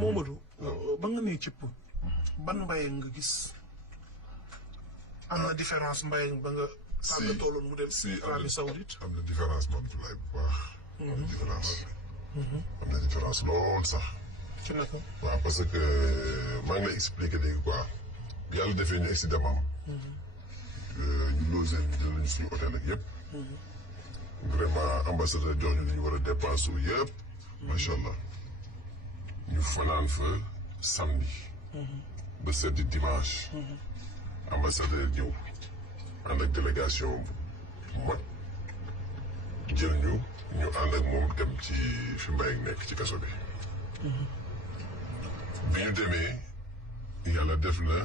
Momadou ba nga nee cëpp ban Mbayang nga gis am na différence Mbayang ba nga tàggatooloon mu dem Arabie Saoudite am na différence man Abdoulaye bu baax am na différence am na différence lool sax ci naka waaw parce que maa ngi lay expliquer léegi quoi bi yàlla defee ñu accident am ñu logé ñu jël nañu suñu hôtel ak yëpp vraiment ambassadeur jox ñu li ñu war a dépense yëpp macha allah ñu fanaan fa samedi ba seddi dimanche ambassadeur ñëw ànd ak délégation bu mag jël ñu ànd ak moom dem ci fi Mbayang nekk ci kaso bi bi ñu demee yàlla def na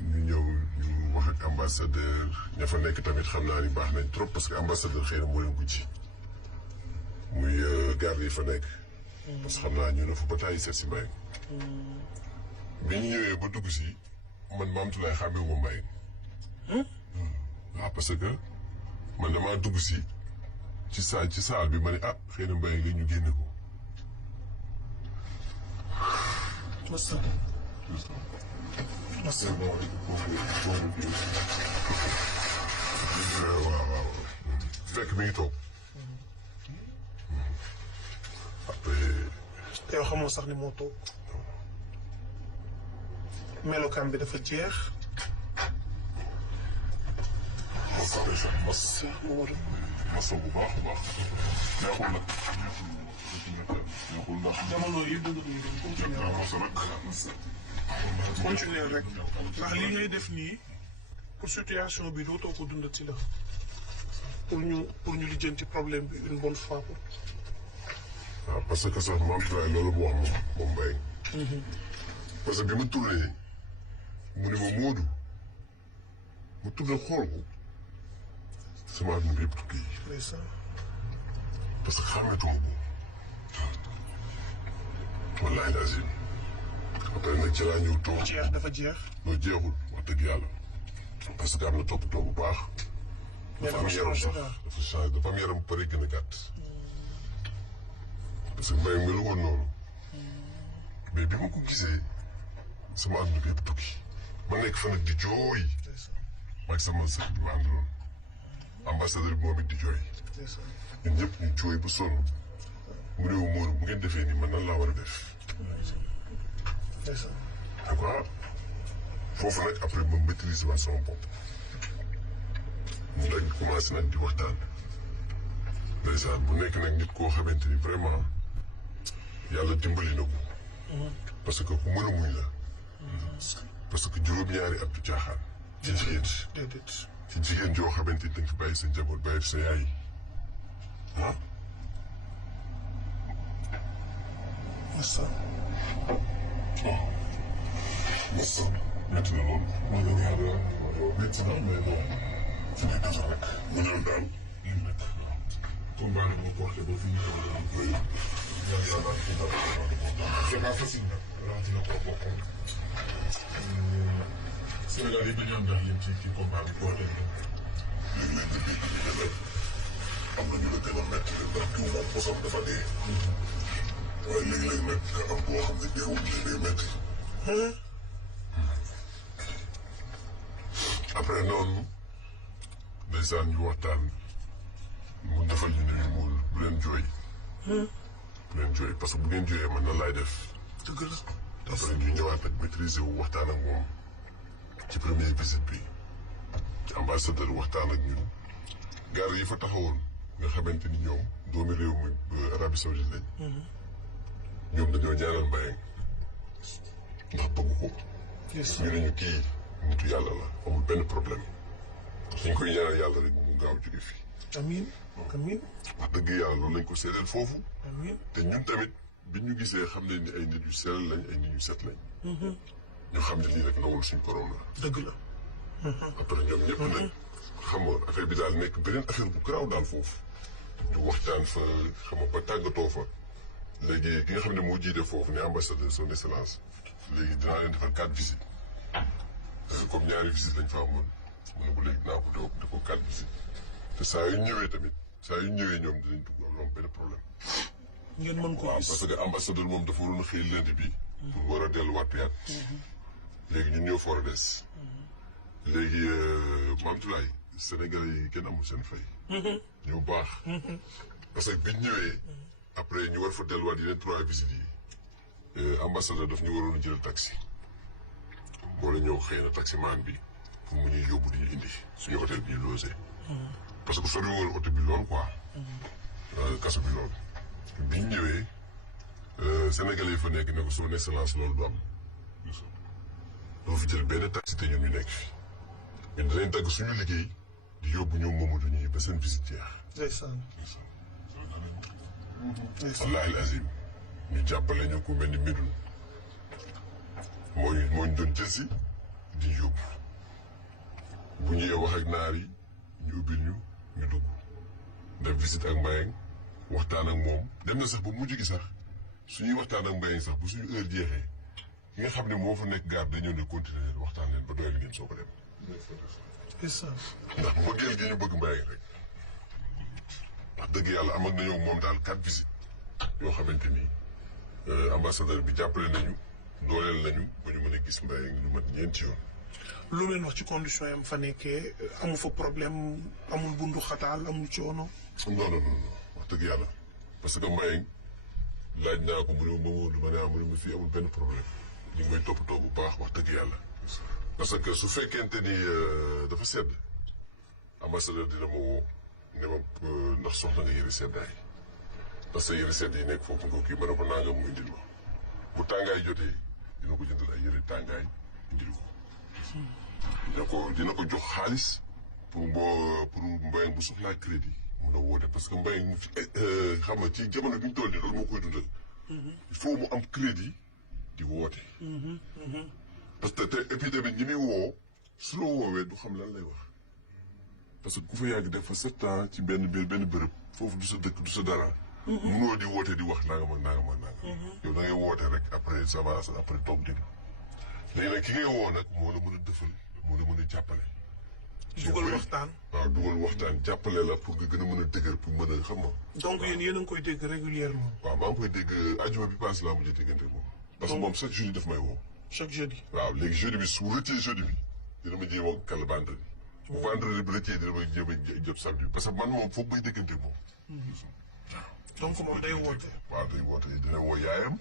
ñu ñëw ñu wax ak ambassadeur ña fa nekk tamit xam naa ni baax nañ trop parce que ambassadeur xëy na moo leen ko ci muy garde yi fa nekk parce que xam naa ñu ne fa ba tàyyi seet si Mbayang bi ñu ñëwee ba dugg si man Mame Toulaye xàmmee ma Mbayang waaw parce que man damaa dugg si ci saal bi ma ne ah xëy na Mbayang la ñu génne ko masa waaw fekk mi ngi toog après te yow xamoo sax ni moo toog melokaan bi dafa jeex masa Momadou masa bu baax a baax neexul nag neexul ndax jamono yi dund continuer masa nag continuer rek ndax li ngay def nii pour situation bi dootoo ko dundati la pour ñu lijjanti problème bi une bonne fois pour waaw parce que sax Mame Toulaye loolu mu wax moom Mbayang parce que bi ma tourné mu ne ma Modou mu tourné xool ko sama àdduna bi yëpp tukki parce que xàmmeetuma ko wallaahi lazim après nag ci laa ñëw toog jeex dafa jeex loo jeexul wax dëgg yàlla parce que am na toppatoo bu baax dafa am yaram sax dafa changé dafa am yaram bu pare gën a gàtt parce que Mbayang melu woon noonu mais bi ma ko gisee sama àdduna bi yëpp tukki ma nekk fa nag di jooy maag sama sëñ bi ma àndaloon ambassadeur bi moom it di jooy ñun ñëpp ñu jooy ba sonn mu ne Modou bu ngeen defee nii man nan laa war a def d'accord foofu nag après ma maîtriser waat sama bopp ñu nag commencé nañ di waxtaan ndeysaan bu nekk nag nit koo xamante ni vraiment yàlla dimbali na ko parce que ku mën a muñ la parce que juróom-ñaari at du caaxaan ci jigéen ci jigéen joo xamante ni danga fi bàyyi sa njaboot bàyyi fi sa yaay ah masa waaw masa métti na loolu mooy loolu yàlla métti na mais bon fi ngay def rek mu ñëw daal lii nag combat bi moo porté ba fi ñu toll nii yàlla ci dara c'est pas facile nag rawatina ko bokkoon Sénégal yi dañu am ndax yéen ci combat bi porté na léeg-léeg nga dégg ñu ne am na ñu la gën a métti ndax diw moom posam dafa dee waaye léeg-léeg nag nga am koo xam ne deewul ne day métti après noonu ndeysaan ñu waxtaan mu defal ñu ne mu bu leen jooy bu leen jooy parce que bu ngeen jooyee man nan laay def dëgg la après ñu ñëwaat nag maîtriser wu waxtaan ak moom ci première visite bi ci ambassadeur waxtaan ak ñun gaar yi fa taxawoon nga xamante ni ñoom doomi réew mi Arabie Saoudite lañ ñoom dañoo ñaanal Mbayang ndax bëgg ko ñu ne ñu kii nitu yàlla la amul benn problème ñu koy ñaanal yàlla rek mu gaaw jóge fi amiin amiin wax dëgg yàlla loolu lañ ko seedeel foofu amiin te ñun tamit bi ñu gisee xam ne ni ay nit yu sell lañ ay nit yu set lañ ñu xam ne lii rek nawul suñ corona dëgg la après ñoom ñëpp nag xam nga affaire bi daal nekk beneen affaire bu garaaw daal foofu ñu waxtaan fa xam nga ba tàggatoo fa léegi ki nga xam ne moo jiite foofu ne ambassadeur son excellence léegi dinaa leen defal 4 visites parce que comme ñaari visites lañ fa amoon mu ne ko léegi dinaa ko def ko 4 visites te saa yu ñëwee tamit saa yu ñëwee ñoom dinañ dugg am benn problème. ngeen mën ko waaw gis parce que ambassadeur moom dafa waroon a xëy lundi bi pour war a delluwaat yaat. léegi ñun ñoo fa war a des. léegi Mame Toulaye Sénégalais yi kenn amul seen fay. ñoo baax. parce que biñ ñëwee. après ñu war fa delluwaat yeneen 3 visites yi. ambassadeur daf ñu waroon a jël taxi. boole ñëw xëy na taximaan bi pour mu ñuy yóbbu di ñu indi suñu hôtel bi ñu logé. parce que sori woon hôtel bi lool quoi. kaso bi lool. biñ ñëwee Sénégalais yi fa nekk ne ko son excellence loolu du am. doo fi jël benn taxi te ñun ñu nekk fi. mais dinañ dagg suñu liggéey di yóbbu ñoom Mamadou ñii ba seen visite jeex. ndeysaan. wallaahi azim ñu jàppale ñu ku mel ni Médoune moo ñu doon jël si di yóbbu bu ñuy wax ak naar yi ñu ubbil ñu dugg def visite ak Mbayang waxtaan ak moom dem na sax ba mujj gi sax suñuy waxtaan ak Mbayang sax bu suñu heure jeexee ki nga xam ne moo fa nekk gaar dañoo ne continuer leen waxtaan leen ba doyal ngeen soo ko dem. ndeysaan. ndax mbëggeel gi ñu bëgg Mbayang rek wax dëgg yàlla am ak nañoo moom daal 4 visites yoo xamante ni ambassadeur bi jàppale nañu dooleel nañu ba ñu mën a gis Mbayang lu mat 4 yoon. lu leen wax ci condition yam fa nekkee amu fa problème amul bundu xataal amul coono. non wax dëgg yàlla parce que Mbayang laaj naa ko mu ne ma fii amul benn problème ñu ngi may toppatoo bu baax wax dëgg yàlla. parce que su fekkente ni dafa sedd ambassadeur dina ma woo ne ma ndax soxla nga yëre seddaay parce que yëre sedd yi nekk foofu nga kii ma ne ko nangam mu indil ma bu tàngaay jotee dina ko jëndal ay yëre tàngaay indil ko. dina ko jox xaalis pour Mbayang bu soxlaa crédit mun a woote parce que Mbayang mu fi xam nga ci jamono bi ñu toll nii loolu moo koy dundal. il faut mu am crédit di woote. parce que te et puis tamit ñi muy woo su la woowee du xam lan lay wax parce que ku fa yàgg def fa 7 ans ci benn bërëb foofu du sa dëkk du sa dara. munoo di woote di wax nangam ak nangam ak nangam. yow da ngay woote rek après ça va après toog déglu léegi nag ki ngay woo nag moo la mën a dëfal moo la mën a jàppale. dugal waxtaan. waaw dugal waxtaan jàppale la pour nga gën a mën a dëgër pour mën a xam nga. donc yéen a ngi koy dégg régulièrement. waaw maa ngi koy dégg àjjuma bi paase laa mujj déggante moom. parce que moom chaque jeudi daf may woo. chaque jeudi. waaw léegi jeudi bi su rëccee jeudi bi dina ma jéem a kàll vendredi. bu vendredi bi rëccee dina ma jéem a jot samedi bi parce que man moom foog bay déggante moom. waaw donc moom day woote. waaw day woote dina woo yaayam.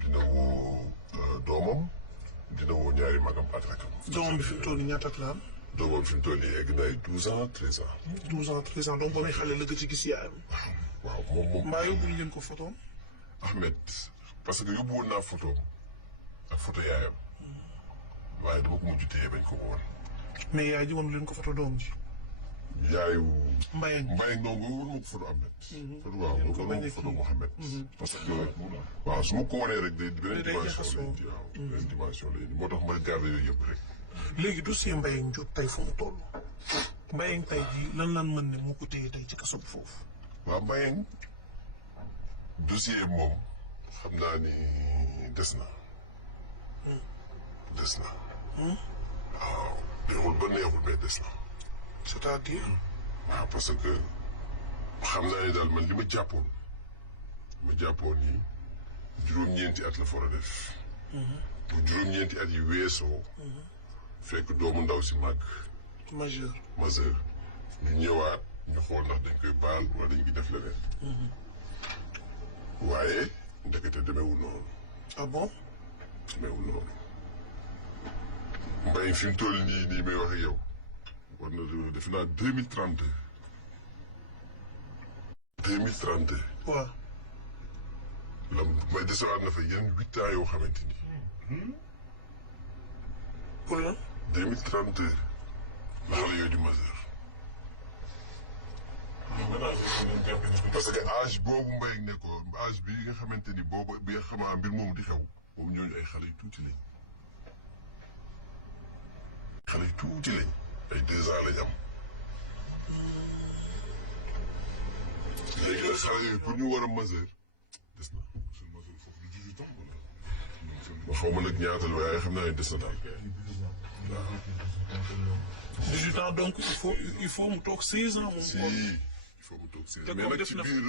dina woo doomam. dina woo ñaari magam ak rakam. doomam bi fi mu toll nii ñaata at la am. doomam fi mu toll nii egg na ay 12 ans 13 ans. 12 ans 13 ans donc ba muy xale la ci gis yaayam. waaw moom. mbaa yóbbuñu leen ko photo. Ahmed parce que yóbbu woon naa photo ak photo yaayam. waaye dama ko mujj téye bañ ko woon. mais yaay ji wonu leen ko photo doom ji. yaayu. Mbayang noonu wóor ma ko photo Ahmed. photo waaw wóor ma ko photo Mohamed. parce que waaw su ma ko wanee rek day beneen dimension lay indi waaw beneen dimension lay indi moo tax ma garde yooyu yëpp rek. léegi dossier Mbayang Diop tey fu mu toll. Mbayang tey jii lan mën ne moo ko téye tey ci kaso bi foofu. waaw Mbayang dossier moom xam naa ni des na. waaw neexul ba neexul mais des na. c'est-à-dire. waaw parce que xam naa ne daal man li ma jàppoon nii juróom-ñeenti at la for a def. bu juróom-ñeenti at yi weesoo. fekk doomu ndaw si màgg. majeur ñu ñëwaat ñu xool ndax dañ koy baal wala dañ koy def leneen. waaye ndekete demeewul noonu. ah bon. demeewul noonu. Mbayang fi mu toll nii may wax ak yow war na defe naa 2032. 2032. waaw. la may desewaat na fa yeneen 8 ans yoo xamante ni. pour lan. 2032. la xale yooyu di majeur. parce que âge boobu Mbayang ne ko âge bi nga xamante ni boobu bi nga xamaa mbir moomu di xew boobu ñooñu ay xale yu tuuti lañ. xale yu tuuti lañ ay 2 ans lañ am. léegi nag xale yooyu pour ñu war a majeur des na. ma xaw ma nag ñaata la waaye xam naa ne des na daal. waaw. 18 ans donc il faut mu toog 16 ans. si il faut mu toog 16 ans mais nag ci biir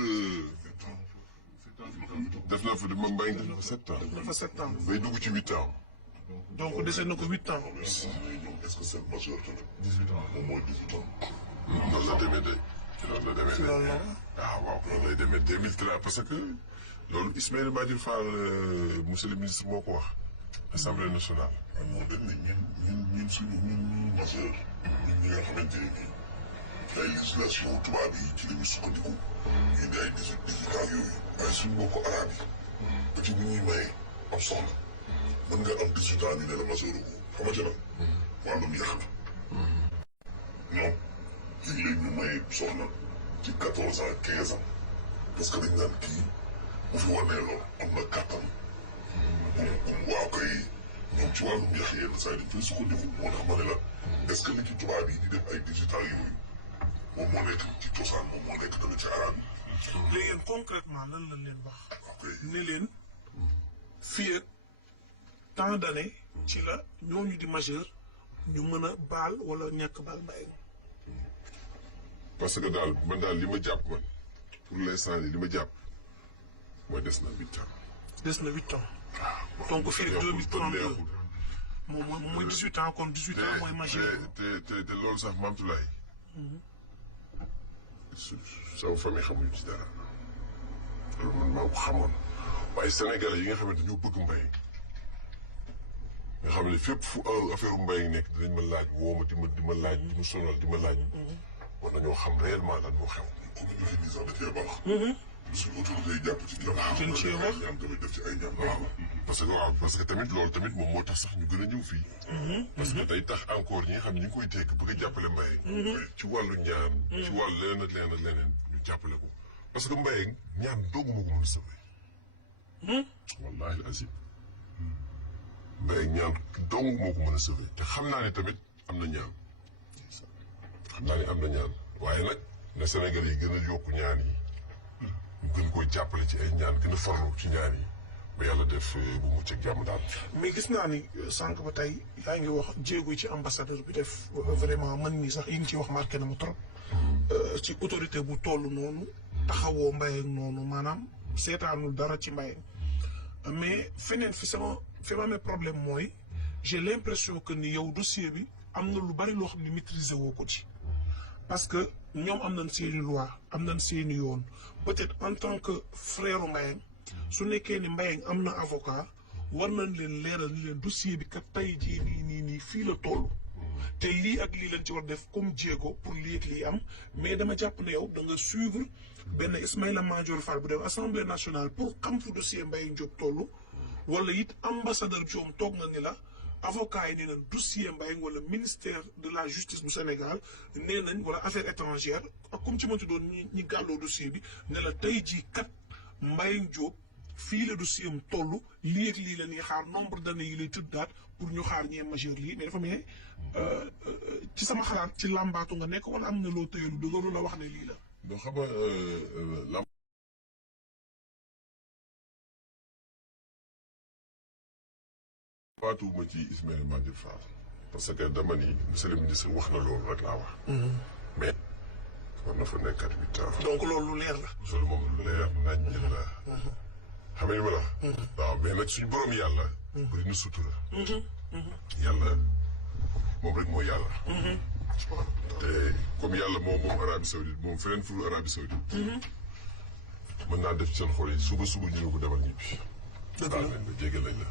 def na fa Mbaye def na fa 7 ans. def na fa 7 ans. bay dugg ci 8 ans. donc dese na ko 8 ans. est-ce que c'est majeur tamit. 18 ans moom mooy 18 ans. noonu la demee de. noonu la demee de loolu la. waaw noonu lay demee 2003 parce que loolu Ismaïla Madior Fall monsieur le ministre moo ko wax. assemblée nationale. moo dem ne ñun suñu ñun majeur. ñun ñi nga xamante ne nii ay législation tubaab yi ci la ñu sukkandiku. ñu indi ay 18 ans yooyu. waaye suñu mbokku arabe yi. ba ci bu ñuy maye am soxna. mën nga am 18 ans ñu ne la majeur bu xamante na. wàllum yàq la. ñoom léeg-léeg ñu maye soxna ci 14 ans 15 ans parce que dañ naan kii bu fi wanee lool am na kàttan. waaw kay ñoom ci wàllum yàq yenn saa yi dañ fay sukkandiku moo tax ma ne la est-ce que li ci tubaab yi di def ay digital yooyu moom moo nekk ci cosaan moom moo nekk tamit ci arab yi. léegi yéen concrètement lan lañ leen wax. ok ne leen fii ak tant d'années ci la ñooñu di majeur ñu mën a baal wala ñàkk baal Mbaye. parce que daal man daal li ma jàpp man pour l'instant li ma jàpp mooy des na 8 ans. des na 8 ans. waaw donc fii ak 2032 moom mooy 18 ans kon 18 ans mooy majeur. te loolu sax Mame Toulaye. sama famille xamuñu ci dara. loolu man maa ko xamoon waaye Sénégalais yi nga xamante ñoo bëgg Mbaye nga xam ne fépp fu affaire Mbaye nekk dinañ ma laaj woo ma di ma laaj di ma sonal di ma laaj. war nañoo xam réellement lan moo xew. comme ni nga xam ne sax da cee baax. suñu autorité yi jàpp ci dina gën cee wax ñaan tamit def ci ay ñaan. waaw parce que tamit loolu tamit moom moo tax sax ñu gën a ñëw fii. parce que day tax encore ñi nga xam ne ñu ngi koy dégg bëgg a jàppale Mbaye. ci wàllu ñaan. ci wàllu leneen ak leneen ak leneen ñu jàppale ko. parce que Mbaye ñaan doogu ma ko mën a sauver. wallaahi azim. Mbaye ñaan doogu moo ko mën a sauver te xam naa ne tamit am na ñaan. xam naa ne am na ñaan waaye nag na Sénégal yi gën a yokku ñaan yi. ñu gën koy jàppale ci ay ñaan gën a farlu ci ñaan yi ba yàlla def bu mucc ak jàmm daal. mais gis naa ni sànq ba tey yaa ngi wax jéego ci ambassadeur bi def vraiment man mii sax yi ngi ci wax marqué na ma trop. ci autorité bu toll noonu. taxawoo Mbaye noonu maanaam seetaanul dara ci Mbaye. mais feneen fi ma amee problème mooy j'ai l'impression que ni yow dossier bi am na lu bari loo xam ne maîtriser woo ko ci. parce que ñoom am nañ seeni loi am nañ seeni yoon peut-être en tant que frère Mbaye su nekkee ne Mbaye am na avocat war nañ leen leeral ni leen dossier bi kat tey jii nii fii la toll. te lii ak lii lañ ci war def comme jéego pour lii ak lii am mais dama jàpp ne yow da nga suivre benn Ismaïla Madior Fall bu dem assemblée nationale pour xam fu dossier Mbaye Diop toll wala it ambassadeur bi moom toog na ni la. avocat yi nee nañ dossier Mbaye wala ministère de la justice bu Sénégal nee nañ wala affaires étrangères ak comme ci mënti doon ñi gàlloo dossier bi ne la tey jii kat Mbaye Diop fii la dossier am toll lii ak lii la ñuy xaar nombre d'années yi lay tuddaat pour ñu xaar ñee majeur lii mais dafa mel ci sama xalaat ci làmbaatu nga nekk wala am na loo tëye lu dëgg la wax ne lii la. donc xam nga faatuwuma ci Ismaïla Madior Fall parce que dama ni monsieur le ministre wax na loolu rek laa wax. mais war na fa nekkat 8 ans. donc loolu lu leer la. loolu moom lu leer nañ la. xam nga li ma la. waaw mais nag suñu borom yàlla. bëri na sutura. yàlla moom rek mooy yàlla. te comme yàlla moom Arabie Saoudite moom feneen fu Arabie Saoudite. mën naa def ci seen xol yi suba ñu ne ko demal ñibbi. dëgg la nañ la jéggal nañ la.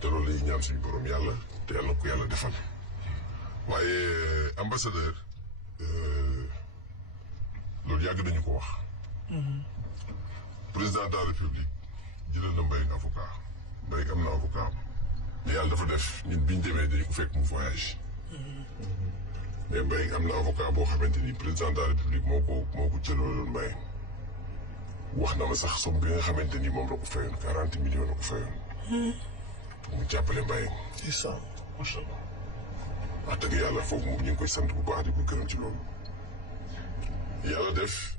te loolu lay ñaan suñu borom yàlla te yàlla ko yàlla defal waaye ambassadeur loolu yàgg nañu ko wax. président de la république jëlal na Mbaye avocat Mbaye am na avocat mais yàlla dafa def ñun biñ demee dañu ko fekk mu voyage. mais Mbaye am na avocat boo xamante ni président de la république moo ko jëloon Mbaye wax na ma sax somme bi nga xamante ni moom la ko fayoon 40 millions la ko fayoon. pour mu jàppale Mbaye. c'est ça macha allah. wax dëgg yàlla foofu moom ñu ngi koy sant bu baax di ko gërëm ci loolu. yàlla def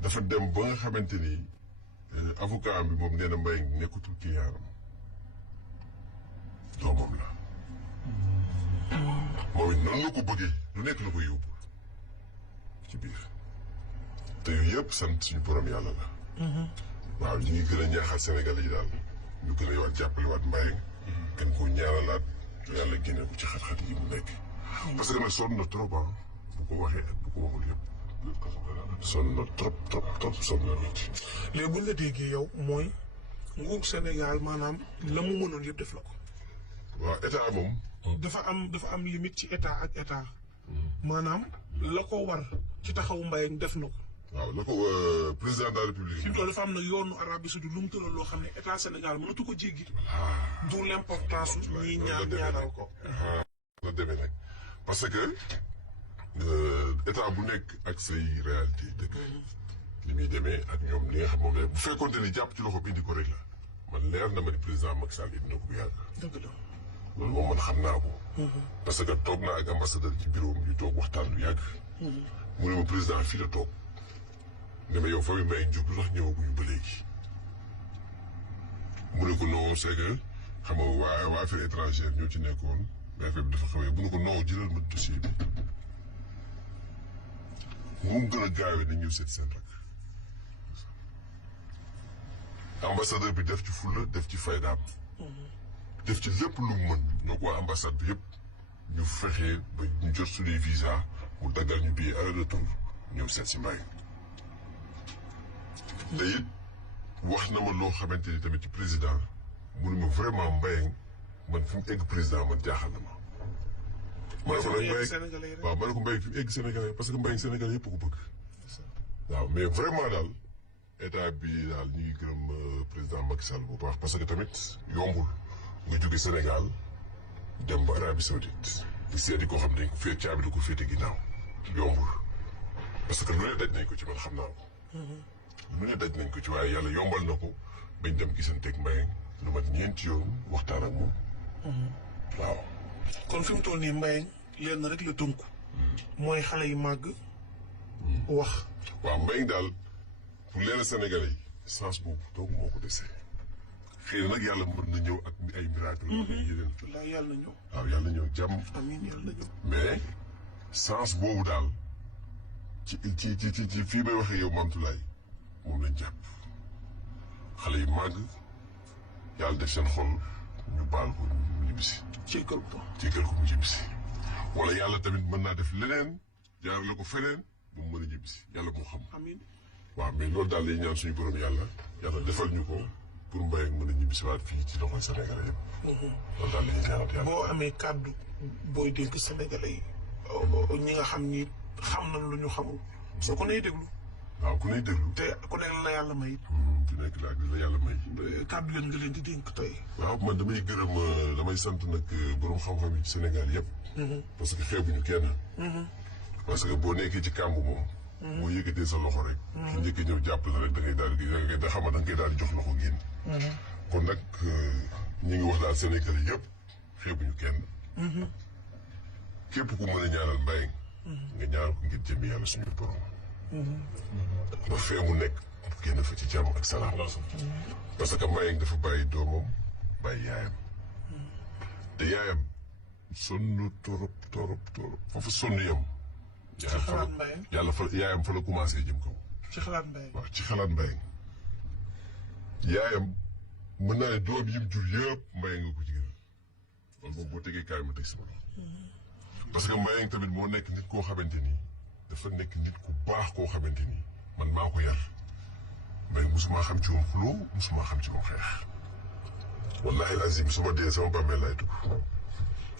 dafa dem ba nga xamante ni avocat bi moom nee na Mbaye nekkutul client am doomam la. moom it noonu la ko bëggee lu nekk la ko yóbbu ci biir te yooyu yëpp sant suñu borom yàlla la. waaw ñu ngi gën a ñaaxal Sénégal yi daal ñu gën a yowaat jàppale waat Mbayang gën koo ñaanalaat yàlla génne ko ci xat-xat yi mu nekk parce que nag sonn na trop bu ko waxee ak bu ko waxul yëpp sonn na trop sonn na ci. léegi buñ la déggee yow mooy nguur Sénégal maanaam la mu mënoon yëpp def la ko. waaw état moom. dafa am limite ci état ak état. maanaam la ko war ci taxawu Mbayang def na ko. waaw la ko président de la république. fi mu toll dafa am na yoonu Arabie Saoudite lu mu tëral loo xam ne état Sénégal mënatu ko jéggi. d'où l'importance ñuy ñaanal ko. la demee nag parce que état bu nekk ak say réalité dëkk li muy demee ak ñoom li nga xam moom la bu fekkoonte ni jàpp ci loxo bi indi ko rek la man leer na ma ni président Macky Sall indi na ko bu yàgg. dëgg la loolu moom man xam naa ko. parce que toog naa ak ambassadeur ci bureau ñu toog waxtaan lu yàgg. mu ne ma président fii la toog. ne ma yow famille Mbayang Diop lu tax ñëwaguñu ba léegi mu ne ko non c'est que xam nga waa affaire étrangère ñoo ci nekkoon mais affaire bi dafa xawee bu ne ko non jëlal ma dossier bi mu gën a gaawee nañ ñëw seet seen rak ambassadeur bi def ci fulla def ci faydaam def ci lépp lu mu mën ñoo ko waa ambassade bi yëpp ñu fexee ba ñu jot suñuy visa mu daggal ñu billet aller retour ñëw seet si Mbayang te it wax na ma loo xamante ni tamit ci président mu ne ma vraiment Mbayang man fi mu egg président man jaaxal na ma. ma ne ko nag Mbayang waaw ma ne ko Mbayang fi mu egg Sénégalais parce que Mbayang Sénégalais yëpp ko bëgg. waaw mais vraiment daal état bi daal ñu ngi gërëm président Macky Sall bu baax parce que tamit yombul nga jóge Sénégal dem ba Arabie Saoudite di seeti koo xam ne dañ ko féet caabi di ko féete ginnaaw yombul parce que lu ne daj nañ ko ci man xam naa ko. lu ne daj nañ ko ci waaye yàlla yombal na ko bañ dem gisanteeg Mbayang lu mat ñeenti yoon waxtaan ak moom. waaw. kon fi mu toll nii Mbayang lenn rek la tënku. mooy xale yi màgg. wax. waaw Mbayang daal pour leeral Sénégalais yi sens boobu donc moo ko dese xëy na nag yàlla mën na ñëw ak ay miracle. yeneen yàlla na ñëw. waaw yàlla ñëw jàmm. amiin yàlla na ñëw. mais sens boobu daal ci fii may waxee yow Mantoulaye moom lañ jàpp xale yi màgg yàlla def seen xol ñu baal ko mu ñibbisi. jéggal ko mu ñibbisi wala yàlla tamit mën naa def leneen jaarale ko feneen ba mu mën a ñibbisi yàlla moo xam. amiin. waaw mais loolu daal lay ñaan suñu borom yàlla defal ñu ko pour Mbayang mën a ñibbisiwaat fii ci loxoy Sénégalais yëpp. loolu daal lay ñaanal yàlla. boo amee kàddu booy dégg Sénégalais yi ñi nga xam ni xam nañ lu ñu xamul soo ko nay déglu. waaw ku ne déglu. te ku nekk la yàlla may. ku nekk la yàlla may. kàddu leen nga leen di dénk tey. waaw man damay sant nag borom xam-xam yi ci Sénégal yëpp. parce que xeebuñu kenn. parce que boo nekkee ci kàmb moom. boo yëkkatee sa loxo rek. ki njëkk ñëw jàpp na rek da ngay daal di daal di jox loxo génn. kon nag ñu ngi wax daal Sénégal yëpp xeebuñu kenn. képp ku mën a ñaanal Mbayang. nga ñaanal ko ngir jëmmi yàlla suñu borom. ba fee mu nekk génn fa ci jàmm ak salaam. parce que Mbayang dafa bàyyi doomam bàyyi yaayam. te yaayam sonn torop foofu sonn yam. ci xalaat Mbayang yaayam fa la commencé jëm kaw. ci xalaat Mbayang. waaw ci xalaat Mbayang. yaayam mën naa ne doom yi mu jur yëpp Mbayang nga ko ci gënal. loolu moom boo tegee kaay ma teg sama loxo. parce que Mbayang tamit moo nekk nit koo xamante ni. dafa nekk nit ku baax koo xamante ni man maa ko yar Mbayang musuma xam ci moom xuloo musuma xam ci moom xeex wallahi lazim su ma dee sama bàmmeel laay dugg.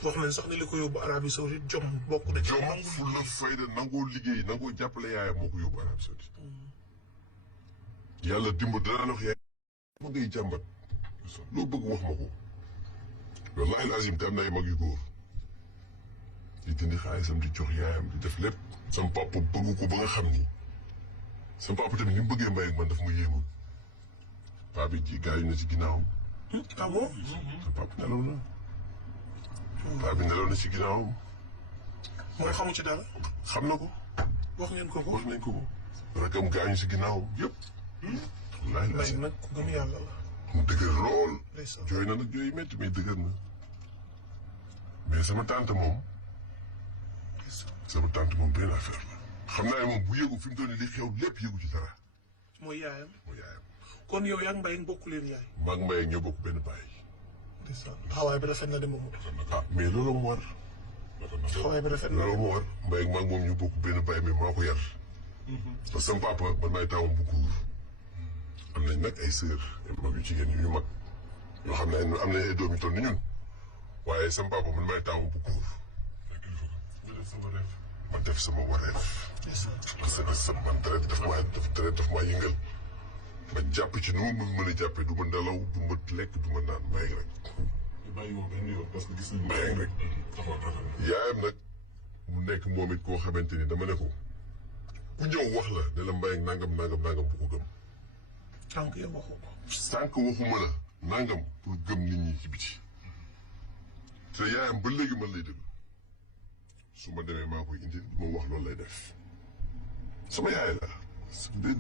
wax nañ sax ne li ko yóbbu Arabie Saoudite jom bokk na ci. jom fulla fayda nangoo liggéey nangoo jàppale yaayam moo ko yóbbu Arabie Saoudite. yàlla dimba dana wax yaay ma ngay jàmbat loo bëgg wax ma ko wallahi lazim te am na ay mag yu góor di dindi xaalisam di jox yaayam di def lépp. sama papa bëgg ko ba nga xam ni sama papa tamit ni mu bëggee Mbayang man daf ma yéemoon paa bi ji gaañu na ci ginnaawam. ah bon. sama papa nelaw na. paa bi nelaw na ci ginnaawam. moom xamu ci dara. xam na ko. wax ngeen ko ko. wax nañ ko ko. rakam gaañu ci ginnaawam yëpp. wallaahi Mbayang nag ku gëm yàlla la. mu dëgër lool. ndeysaan jooy na nag jooy métti mais dëgër na mais sama tante moom. sama tante moom benn affaire la. xam naa ne moom bu yëgu fi mu toll nii li xew lépp yëgu ci dara. mooy yaayam. kon yow yaa ngi Mbaye bokk leen yaay. maa ngi Mbaye ñoo bokk benn baay. taxawaay bi rafet na de moom. ah mais loolu mu war. taxawaay bi rafet na loolu mu war Mbaye ak moom ñu bokk benn baay mais maa ko yar. parce que sama papa man maay taawam bu góor. am nañ nag ay sœur mag yu jigéen yu mag yoo xam ne am nañ ay doom yu toll ni ñun waaye sama papa man maay taawam bu góor. ma def sama wareef. parce que sa man deret daf maa yëngal. ma jàpp ci nu ma mën a jàppee du ma nelaw du ma lekk du ma naan Mbaye rek. bàyyi moom benn yoon parce que gis nañu. Mbaye rek. yaayam nag mu nekk moom it koo xamante ni dama ne ko ku ñëw wax la ne la Mbaye nangam bu ko gëm. tànk yow waxoo ko. sànq waxuma la nangam pour gëm nit ñi ci biti. te yaayam ba léegi man lay déglu su ma demee maa koy indi ma wax loolu lay def sama yaay la.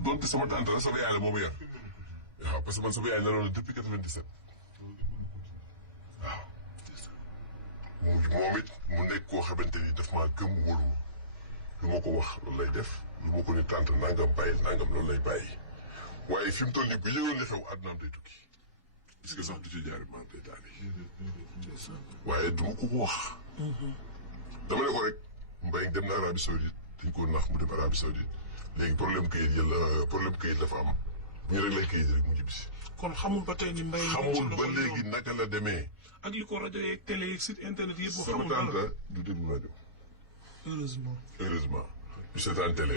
donte sama tante la sama yaay la moo ma yar waaw parce que man sama yaay la loolu depuis 97 waaw moom it mu nekk koo xamante ni daf maa gëm wóolu ma lu ma ko wax loolu lay def lu ma ko ni tante nangam bàyyi nangam loolu lay bàyyi waaye fi mu toll nii bu yëgoon li xew àddunaam day tukki parce que sax du ci jaari maa day daane waaye du ma ko wax dama ne ko rek Mbaye dem na Arabie Saoudite dañ ko nax mu dem Arabie Saoudite léegi problème kayit dafa am bu ñu réglé kayit rek mu jibisi. kon xamul ba tey ni Mbaye. xamul ba léegi naka la demee. ak li ko rajo yeeg télé yeeg site internet yëpp. xamul sama tante du déglu rajo. heureusement. du seetaan télé.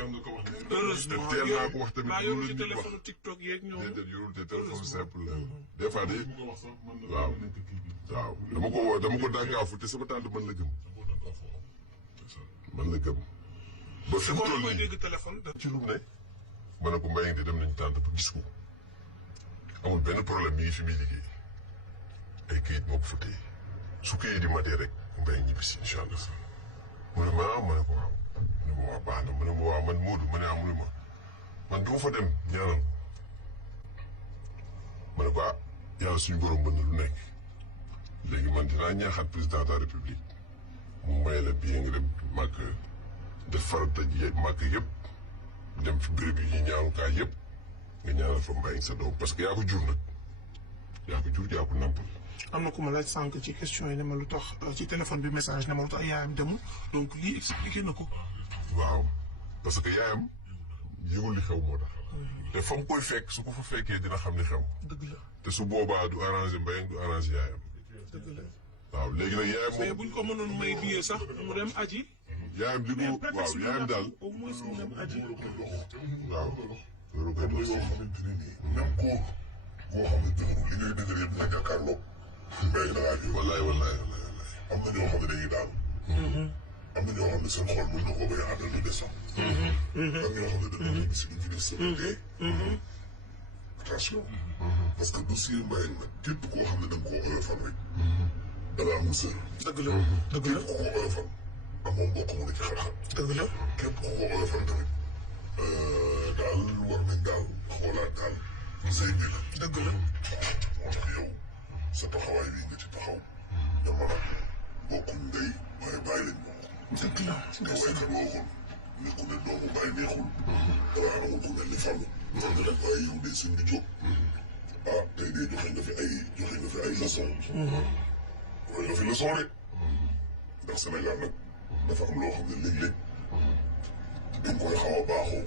heureusement teel naa ko wax tamit maa loolu yorul ci la ñuy wax téléphone TikTok yeeg ñoom. déedéet yorul te téléphone simple la. des fois de waaw waaw dama ko dànkaafu te sama tante man la gëm. man la gëm. ba fi mu toll koy nii dégg téléphone. ci lu mu ne ma ne ko Mbaye di dem nañu tànt ba gis ko amul benn problème mi ngi fi muy liggéey ay kayit moo ko fa téye su kayit di matee rek Mbaye ñibbisi incha allah mu ne ma ne ko waaw mu ne ma waa baax na mu ne ma waaw man Modou ma ne ah mu ne ma man du ma fa dem ñaanal ma ne ko ah yàlla suñu borom mën na lu nekk léegi man dinaa ñaaxaat président de la république mu may la bii nga dem màgg def farata ji màgg yëpp dem fi béréb yi ñuy ñaanukaay yëpp nga ñaanal fa Mbaye sa doom parce que yaa ko jur nag yaa ko nàmpal. am na ku ma laaj sànq ci question yi ne ma lu tax ci téléphone bi message ne ma lu tax yaayam demul donc lii expliqué na ko. waaw parce que yaayam yëgul li xew moo tax. te fa mu koy fekk su ko fa fekkee dina xam ni xew. dëgg la te su boobaa du arrangé Mbaye du arrangé yaayam. dëgg la. waaw léegi nag yaayam moom mais buñ ko mënoon may billet sax mu dem aji. yaayam li mu waaw yaayam daal au moins mu dem aji. waaw loolu koy am na doon yoo xamante ne nii même góor boo xam ne dëgërul li ngay dëgër yëpp nga jàkkaarloo Mbaye da laa jóg. wallaay am na ñoo xam ne dañuy daal. am na ñoo xam ne seen xol mën na koo bañ a àndal lu des sax. am ñoo xam ne dañoo nekk si duñ fi def seen dee. attention. parce que dossier Mbaye nag képp koo xam ne da nga koo oyofal rek. da ngaa am sër. dëgg la dëgg la képp ku ko oyofal amoo mbokk mu ne ci xar-xar. dëgg la. képp ku ko oyofal tamit daal war nañ daal xoolaat daal sëy bi la. dëgg la. moo tax yow sa taxawaay bii nga ci taxaw dama nag bokkuñ ndey waaye bàyyi lañ bokk. dëgg la. te waykat waxoon ne ku ne doomu bàyyi neexul. dara amul ku mel ni Fallou. dëgg la waaye yow de sëñ bi jóg. ah tey de joxe nga fi ay leçon. joxe nga fi leçon rek. ndax Sénégal nag dafa am loo xam ne léeg-léeg dañ koy xaw a baaxoo.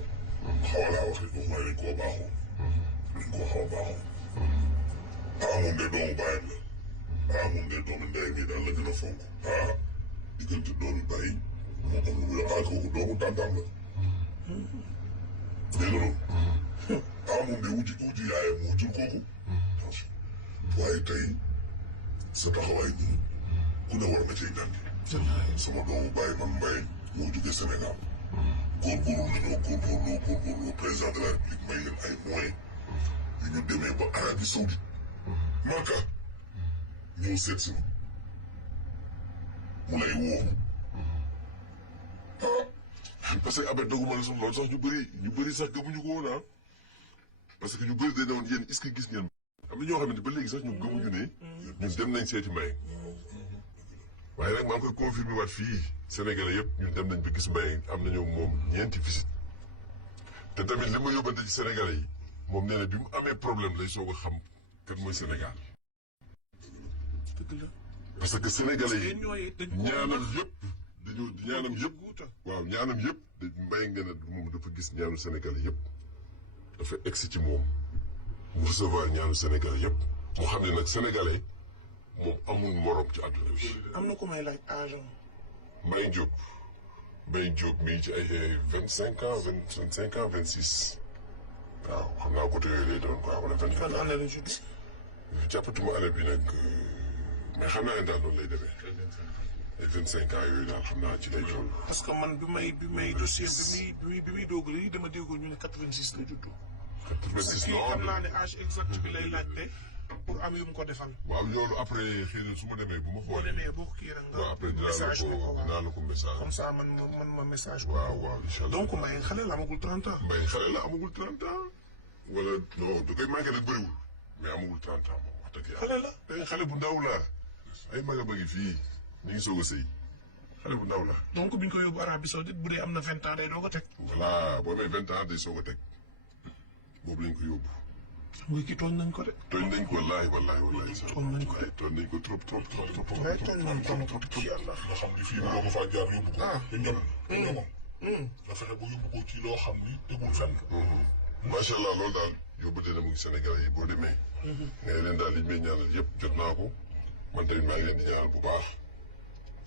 xaw a laa waxee foofu waaye dañ koo baaxoo. dañ koo xaw a baaxoo. ah moom de doomu bàyyam la. ah moom de doomu ndeyam yi daal la gën a fonk. ah diggante doomu bàyyi moo am lu muy ah kooku doomu tàntaam la. dégg nga loolu. ah moom de wuti yaayam moo jur kooku. attention waaye tey sa taxawaay nii ku ne war na cee ñàkk. sama doomu bàyyi man Mbaye moo jógee Sénégal. góorgóorlu nañoo góorgóorlu président de la République may leen ay moyens. yu ñu demee ba Arabie Saoudite. Makka ñëw seet si mu lay woo. ah. parce que abet doguma la loolu sax ñu bëri sax gëmuñu ko woon parce que ñu bëri dañ ne woon yéen est-ce que gis ngeen. am na ñoo xamante ba léegi sax ñu gëmuñu ne. ñun dem nañ seeti Mbaye. waaye nag maa ngi koy confirmer waat fii Sénégalais yëpp ñun dem nañ ba gis Mbaye am nañu moom ñeenti visite te tamit li ma yóbbante ci Sénégalais yi moom nee na bi mu amee problème lay soog a xam kat mooy Sénégal. dëgg la. parce que sénégalais ñooy yi ñaanam yëpp waaw ñaanam yëpp Mbaye nga ne moom dafa gis ñaanu sénégalais yëpp dafa egsi ci moom mu recevoir ñaanu sénégalais yëpp mu xam ne nag sénégalais moom amul morom ci àdduna bi. am na ko may laaj âge am. Mbaye Diop mi ngi ci ay 25 ans 26 waaw xam naa côté yooyu lay doon quoi wala 25 ans. fan année la judd. jàppatuma année bi nag mais xam naa ne daal loolu lay demee. ay 25 ans yooyu daal xam naa ci lay toll. parce que man bi may dossier bi muy doog lii dama déggoon ñu ne 86 la judd. 86 non xam naa ne âge exact bi lay laajte pour am yu mu ko defal. waaw loolu après xëy na su ma demee bu ma boo xoolee. demee boo ko kii rek nga. waaw après dinaa la ko message. comme ça man ma message. waaw incha allah donc Mbaye xale la amagul 30 ans. Mbaye xale la amagul 30 ans. wala non du koy manqué nag bëriwul. mais amagul 30 ans moom wax dëgg yàlla. xale la. ay xale bu ndaw la ay mag a bëgg fii ñu ngi soog a sëy xale bu ndaw la. donc bi ñu ko yóbbu Arabie Saoudite bu dee am na 20 ans day doog a teg. voilà boo amee 20 ans day soog a teg boobu lañ ko yóbbu. xam nga kii tooñ nañ ko de. tooñ nañ ko wallaahi sax. tooñ nañ ko de. tooñ nañ ko trop. waaye tooñ nañ ko trop yàlla nga xam ni fii mënoo ko faa jaar yóbbu ko. te ñoom. nga fexe ba yóbbu ko ci loo xam ni tegul fenn. macha allah loolu daal yóbbante na mu ngi Sénégal yi boo demee. nga leen daal liñ may ñaanal yëpp jot naa ko man tamit maa ngi leen di ñaanal bu baax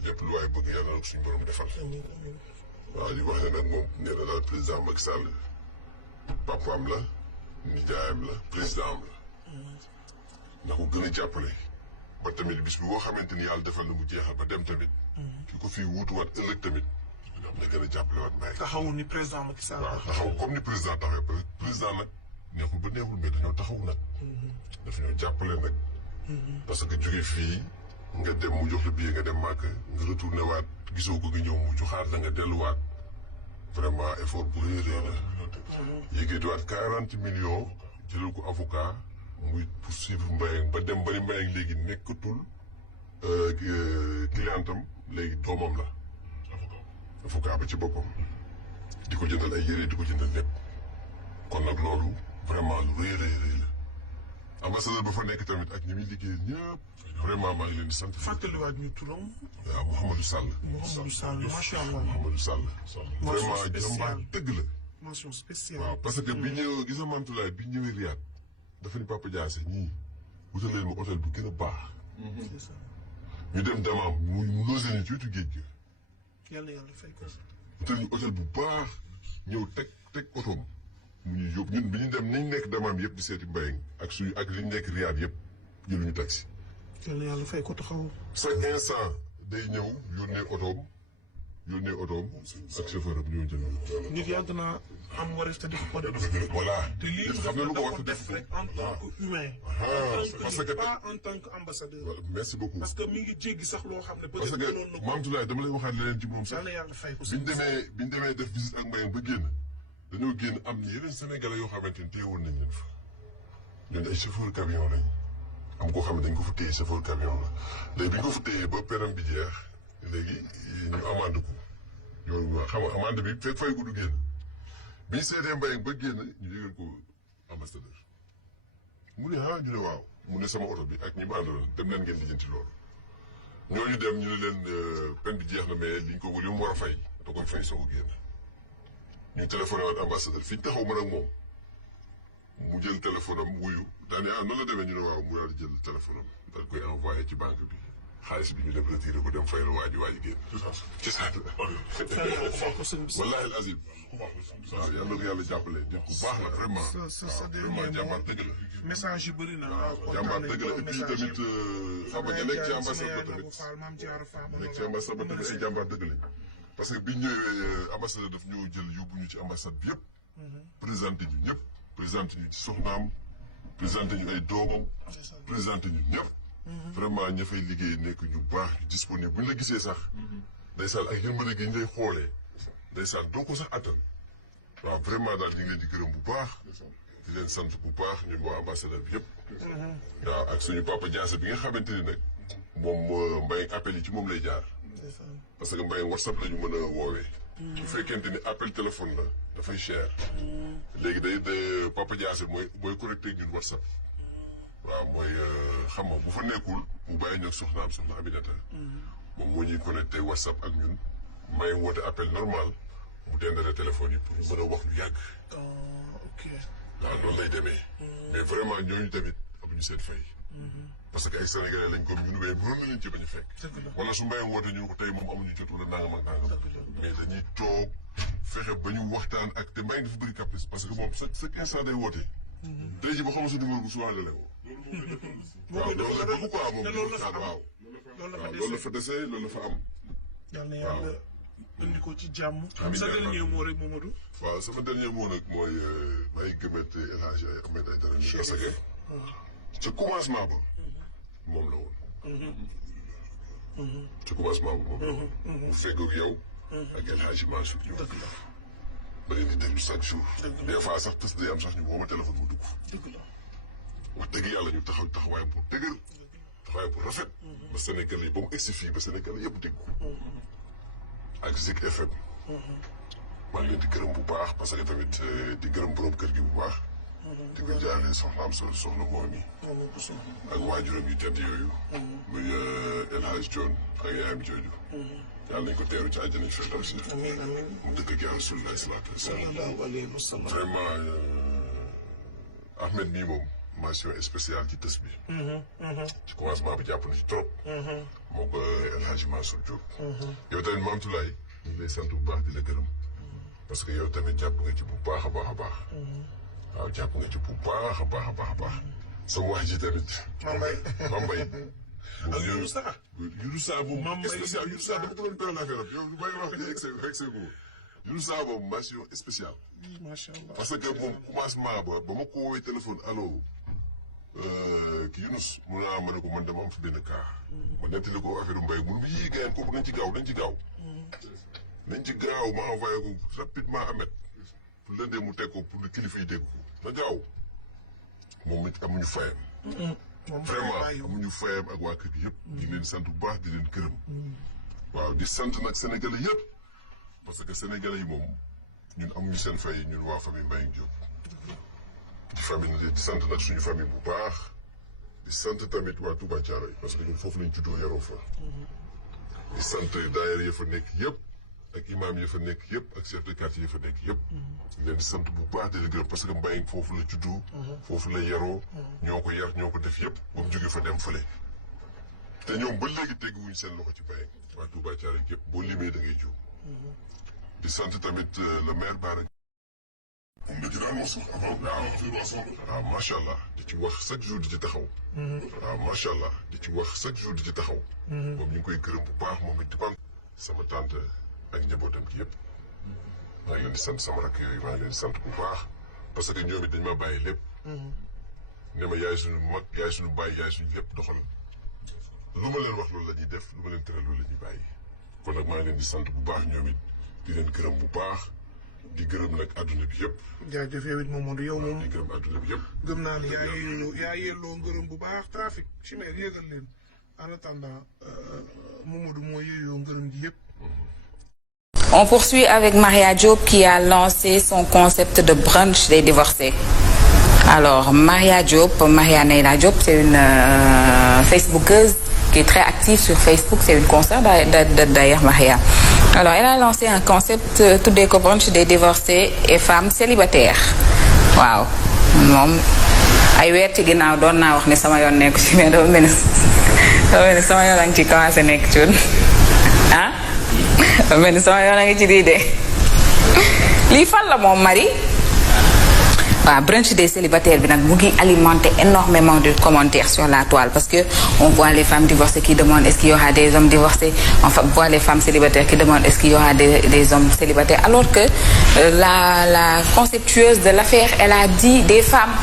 lépp lu waay bëgg yàlla na ko suñu borom defal. waaw di wax ne nag moom nee na daal président Macky Sall papaam la nijaayam la président am la. na ko gën a jàppale. ba tamit bis bi boo xamante ni yàlla defal na mu jeexal ba dem tamit. ki ko fii wuutuwaat ëllëg tamit. na gën a jàppale waat Mbaye. taxawu ni président Macky Sall. waaw taxaw comme ni président taxawee président nag neexul ba neexul mais dañoo taxaw nag. daf ñoo jàppale nag. parce que jóge fii nga dem mu jox la billet nga dem màkk nga retourné waat gisoo ko nga ñëw mu joxaat la nga delluwaat vraiment effort bu rëy la. yëkkatiwaat 40 millions jëlal ko avocat muy poursuivre Mbaye ba dem ba ni Mbaye léegi nekkatul clientam léegi doomam la. avocat ba ci boppam di ko jëndal ay yére di ko jëndal lépp kon nag loolu vraiment lu rëy la ambassadeur ba fa nekk tamit ak ñi muy liggéey ñëpp vraiment maa ngi leen di sant. fàttaliwaat ñu turam. waaw Mouhamadou Sall. Mouhamadou Sall macha allah. Mouhamadou Sall. vraiment jàmbaar dëgg la. mention spéciale. waaw parce que bi ñëw gis nga Mantoulaye bi ñëwee Riyad dafa ni Papa Diassé ñii wutal leen ma hôtel bu gën a baax. c'est ça. ñu dem Damam mu logé ñu ci wetu géej gi. yàlla fay ko. wutal ñu hôtel bu baax ñëw teg otoom mu ñuy yóbbu ñun bi ñu dem niñ nekk Damam yëpp di seeti Mbaye ak li ñu nekk Riyad yëpp jëluñu taxi. yàlla fay ko taxaw. chaque instant day ñëw yónnee otoom ak chauffeur am ñëw jël. nit yàgg naa am wareef te def ko def. voilà te lii xam na lu ko war a def rek en tant que humain. parce que pas en tant que ambassadeur. merci beaucoup. parce que mi ngi jéggi sax loo xam ne. parce que Mame Toulaye dama lay waxaat leneen ci moom sax. yàlla fay ko. bi ñu demee def visite ak Mbaye ba génn dañoo génn am na yeneen sénégalais yoo xamante ni téyewoon nañ leen fa. ñun ay chauffeur camion lañ. am koo xam ne dañ ko fa téye chauffeur camion la léegi bi ñu ko fa téyee ba peram bi jeex léegi ñu amande ko yow xam nga amande bi fekk fay ko du génn bi ñu seetee Mbaye ba génn ñu yëgal ko ambassadeur mu ne ñu ne waaw mu ne sama oto bi ak ñi ma àndaloon dem leen ngeen lijjanti loolu ñooñu dem ñu ne leen peine bi jeex na mais liñ ko li mu war a fay da koy fay soog a génn ñu téléphoné waat ambassadeur fi ñu taxaw man ak moom mu jël téléphone am wuyu daane noonu la demee ñu ne waaw mu daal di jël téléphone am daal koy envoyé ci banque bi xaalis bi ñu dem retiré ko dem fay la waa ji génn. ci saa wallaahi al azim waaw yal na ko yàlla jàppale nit ku baax la vraiment. vraiment jàmbaar dëgg la. message yu bëri na. waaw jàmbaar dëgg la et puis tamit xam nga nekk ci ambassade ba tamit nekk ci ambassade ba tamit ay jàmbaar dëgg lañ. parce que biñ ñëwee ambassadeur daf ñëw jël yóbbu ñu ci ambassade bi yëpp. présenté ñu ñëpp présenté ñu ci soxnaam présenté ñu ay doomam présenté ñu ñëpp. vraiment ña fay liggéey nekk ñu baax ñu disponible bu ñu la gisee sax. ndeysaan ak yërmande gi ñu lay xoolee. ndeysaan doo ko sax attan. waaw vraiment daal ñu ngi leen di gërëm bu baax. di leen sant bu baax ñun waa ambassadeur bi yëpp. waaw ak suñu Papa Diassé bi nga xamante ni nag moom Mbaye appel yi ci moom lay jaar. parce que Mbaye WhatsApp la ñu mën a woowee. su fekkente ni appel téléphone la dafay cher. léegi day Papa Diassé mooy connecté ñun WhatsApp. waaw mooy xam nga bu fa nekkul mu bàyyi ñoog soxna Aminata. moom moo ñuy connecté WhatsApp ak ñun may woote appel normal mu dendale téléphone yi pour ñu mën a wax lu yàgg. ok. waaw loolu lay demee. mais vraiment ñooñu tamit amuñu seen fay. parce que ay Sénégalais lañ comme ñun mais mënoon na leen ci bañ a fekk. wala su mbéyam woote ñu ko tey moom amuñu jot wala nangam ak nangam. mais dañuy toog fexe ba ñu waxtaan ak te mbéy dafa bëri caprice parce que moom chaque instant day woote. tey jii ba xamal sa numéro bu souvent la lay woo. waaw loolu la bëgg quoi moom waaw. loolu la fa dese loolu la fa am. yal na yàlla indi ko ci jàmm. sa dernier mot rek Momadou. waaw sama dernier mot nag mooy may gëmante El Hadj Ahmed Aïdara parce que ci commencement ba moom la woon. ci commencement ba moom la woon. bu feggoog yow. ak El Hadj Mansour Diouf. ba leen di déglu chaque jour. des fois sax tës day am sax ñu woo ma téléphone mu dugg. wax dëgg yàlla ñu taxawaay bu dëgër. taxawaay bu rafet. ba Sénégal yi ba mu egsi fii ba Sénégal yëpp dégg ko. ak Zik FM. maa ngi leen di gërëm bu baax parce que tamit di gërëm borom kër gi bu baax. di ko jaaree soxnaam soxna moom yi. ak waajuram yu tedd yooyu. muy El Hadj John ak yaayam jooju. yàlla nañu ko teeru ci àjjana firdawsi. amiin amiin. mu dëkk ak yàlla Rasulullah sallallahu alayhi wa sallam. vraiment Ahmed nii moom mention spéciale ci tës bi. ci commencement bi jàpp na ci trop. moo ko El Hadj Mansour Diop. yow tamit Mame Toulaye ñu ngi lay sant bu baax di la gërëm. parce que yow tamit jàpp nga ci bu baax a baax a baax. waaw jàpp nga ci bu baax a baax a baax a baax. sama wax ji tamit. Mambay. ak Youdou Sarr. Youdou Sarr moom spécial Youdou Sarr dafa ko doon beral affaire am yow du bàyyi wax ni excès ko Youdou Sarr moom mention spéciale. macha allah parce que moom commencement ba ma ko woowee téléphone allo ki Younous mun naa ma ne ko man dama am fi benn cas. ma nettali ko affaire mbay mu ne yii gars kooku nañ ci gaaw nañ ci gaaw. nañ ci gaaw ma envoyé ko rapidement Ahmed pour lëndee mu teg ko pour le kilifa yi dégg ko na gaaw moom it amuñu fayam. vraiment amuñu fayam ak waa kër gi yëpp. di leen sant bu baax di leen gërëm. waaw di sant nag sénégalais yëpp parce que sénégalais yi moom ñun amuñu seen fay ñun waa famille Mbaye Diop. di famille di sant nag suñu famille bu baax di sant tamit waa Touba Thiaroye parce que ñun foofu lañ juddoo yaroo fa. di sant daayira ya fa nekk yëpp ak imam ya fa nekk yëpp ak chef de quartier ya fa nekk yëpp. di leen di sant bu baax di leen gërëm parce que Mbaye foofu la juddoo. foofu la yaroo. ñoo ko yar ñoo ko def yëpp ba mu jógee fa dem fële. te ñoom ba léegi tegguwuñ seen loxo ci Mbaye waa Touba Thiaroye yëpp boo limee da ngay jiw. di sant tamit le maire Bara. moom da ci daan wax sax avant. waaw macha allah di ci wax chaque jour di ci taxaw. waaw macha allah di ci wax chaque jour di ci taxaw. moom ñu ngi koy gërëm bu baax moom it di ban sama tante ak njabootam gi yëpp. maa ngi leen di sant sama rakk yooyu maa ngi leen di sant bu baax parce que ñoom it dañ ma bàyyi lépp. ne ma yaay suñu mag yaay suñu bàyyi yaay suñu lépp doxal. lu ma leen wax loolu la ñuy def lu ma leen tere loolu la ñuy bàyyi. kon nag maa ngi leen di sant bu baax ñoom it di leen gërëm bu baax. di gërëm nag adduna bi yëpp. jaajëf yow it Momadou yow moom. di gërëm adduna bi yëpp. gëm naa ne yaa yelloo ngërëm bu baax trafic chimère yéegal leen en attendant Momadou moo yeyoo ngërëm ji yëpp. On poursuit avec Maria Diop qui a lancé son concept de brunch des divorcés. Alors Maria Diop, Maria Neyla Diop, c'est une Facebookeuse qui est très active sur Facebook, c'est une consoeur d'ailleurs Maria. Alors elle a lancé un concept tuddee ko brunch des divorcés et femmes célibataires. waaw moom ay weer ci ginnaaw doon naa wax ne sama yoon nekk ci mais dafa mel ni sama yoon a ngi ci commencé nekk ci ah dafa mel ni sama yoon a ngi ci di de lii fan la moom Marie. waaw brunch des célibataires bi nag mu ngi alimenter énormément de commentaires sur la toile parce que on voit les femmes divorcées qui demandent est-ce qu'il y aura des hommes divorcés, on voit les femmes célibataires qui demandent est-ce qu'il y aura des hommes célibataires, alors que la conceptueuse de l'affaire elle a dit des femmes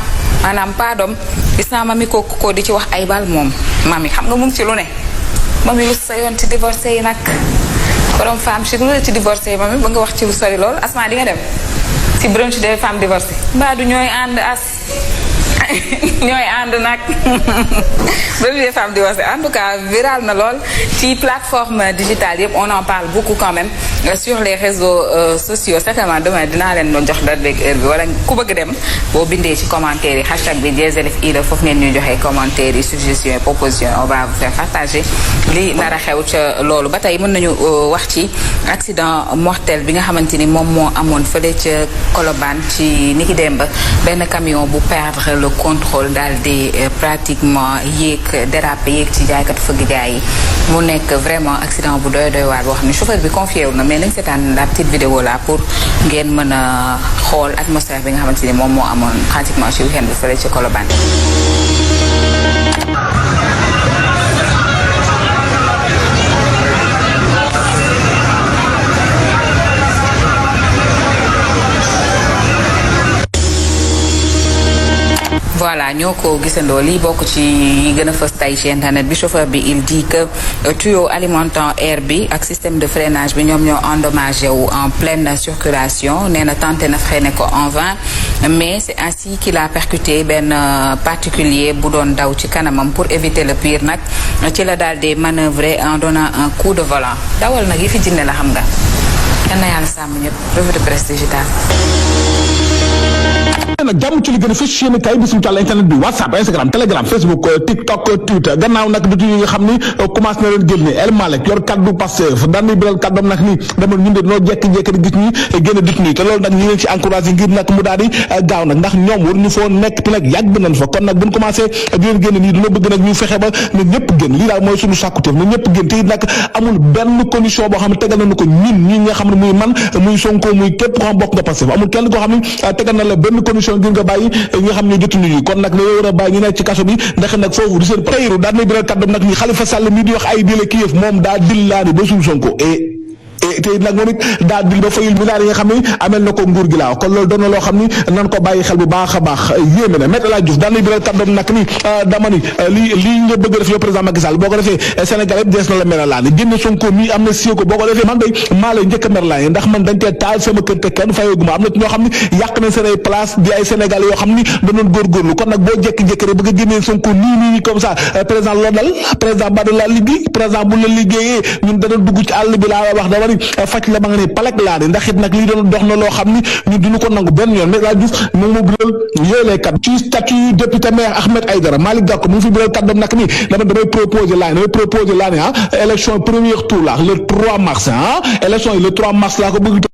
maanaam pas d'hommes. gis naa mami ko di ci wax ay bal moom mami xam nga mu ngi ci lu ne mami lu sa yoon ci divorcé yi nag borom femme ci lu la ci divorcé yi mami ba nga wax ci lu sori lool Asma di nga dem ci brunch des femmes divorcées mbaa du ñooy ànd as ñooy ànd nag revue des femmes divorcées en tout cas viral na lool ci plateforme digitale yëpp on en parle beaucoup quand même sur les réseaux sociaux certainement demain dinaa leen doon jox date beeg heure bi wala ku bëgg dem boo bindee ci commentaire yi hashtag bi #DSLFI la foofu ngeen ñuy joxe commentaires yi suggestions et propositions on va vous faire partager li nar a xew ca loolu ba tey mën nañu wax ci accident mortel bi nga xamante ni moom moo amoon fële ca Colobane ci niki démb benn camion bu perdre le contrôle daal di pratiquement dérapé yéeg ci jaaykatu fëgg jaay yi mu nekk vraiment accident bu doy waar boo xam ne chauffeur bi confié wu na mais nañ seetaan la petite vidéo là pour ngeen mën a xool atmosphère bi nga xamante ni moom moo amoon pratiquement ci week-end bi fële ci Colobane. voilà ñoo ko gisandoo lii bokk ci yi gën a fës tay ci internet bi chauffeur bi il dit que tuyau alimentant air bi ak système de freinage bi ñoom ñoo endommagé wu en pleine circulation nee na tenté na freiné ko en vain mais c'est ainsi qu'il a percuté benn particulier bu doon daw ci kanamam pour éviter le pire nag ci la daal di manœuvrer en donnant un coup de volant dawal nag yi fi jinne la xam nga kenn na yàlla sàmm ñëpp revue de presse digitale. nag jàmm ci li gën a fës yéen kay bisum ci internet bi WhatsApp Instagram Telegram Facebook TikTok Twitter gannaaw nag bitu yi nga xam ni commencé na leen génne El Malick yor kaddu Pastef daan ni biral kàddoom nag ni dama ñun de dañoo jekki-jekki di gis ñi génn dit nii te loolu nag ñi leen ci encouragé ngir nag mu daal di gaaw nag ndax ñoom war ñu foo nekk te nag yàgg nañ fa kon nag buñ commencé di leen génn nii dañoo bëgg nag ñu fexe ba ne ñëpp génn lii daal mooy suñu sàkkuteef ne ñëpp génn te it nag amul benn condition boo xam ne tegal nañu ko ñun ñi nga xam ne muy man muy Sonko muy képp koo xam bokk nga Pastef amul kenn koo xam ne tegal na la benn condition ngir nga bàyyi ñi nga xam ne jotuñu yi kon nag dañoo war a bàyyi ñu nekk ci kaso bi ndax nag foofu du seen tayru daan na biral kàddoom nag ni Khalifa Sall mi di wax ay dile ki yëf moom daa dil laa ni ba suul Sonko te nag moom it daa dil ba fayul milliards yi nga xam ne amel na ko nguur gi laa kon loolu doon na loo xam ni nan ko bàyyi xel bu baax a baax yéeme na Maître El Hadji Diouf daan na biral kàddoom nag ni dama ni lii nga bëgg a def yow président Macky Sall boo ko defee Sénégal yëpp dees na la mel laa ni génne Sonko mi am na sio ko boo ko defee man day maa lay njëkk a mer laa ndax man dañ tee taal sama kër te kenn fayaguma am na ñoo xam ne yàq nañ seen ay place di ay Sénégal yoo xam ni danoon góorgóorlu kon nag boo jékki-jékki rek bëgg a génnee Sonko nii comme ça président loolu dal président ba da la liggéey président bu la liggéeyee ñun dana dugg ci àll bi laa wax dama ni faj la ma nga ni palek laa ni ndax it nag lii doon dox na loo xam ni ñun duñu ko nangu benn yoon mais laa Diouf moom moo biral yooyu lay kat ci statut député maire Ahmed Aïdara Malick Gakou mu ngi fi biral kàddoom nag ni damay proposer laa ni élection premier tour la le 3 mars élection yi le 3 mars laa ko bëgg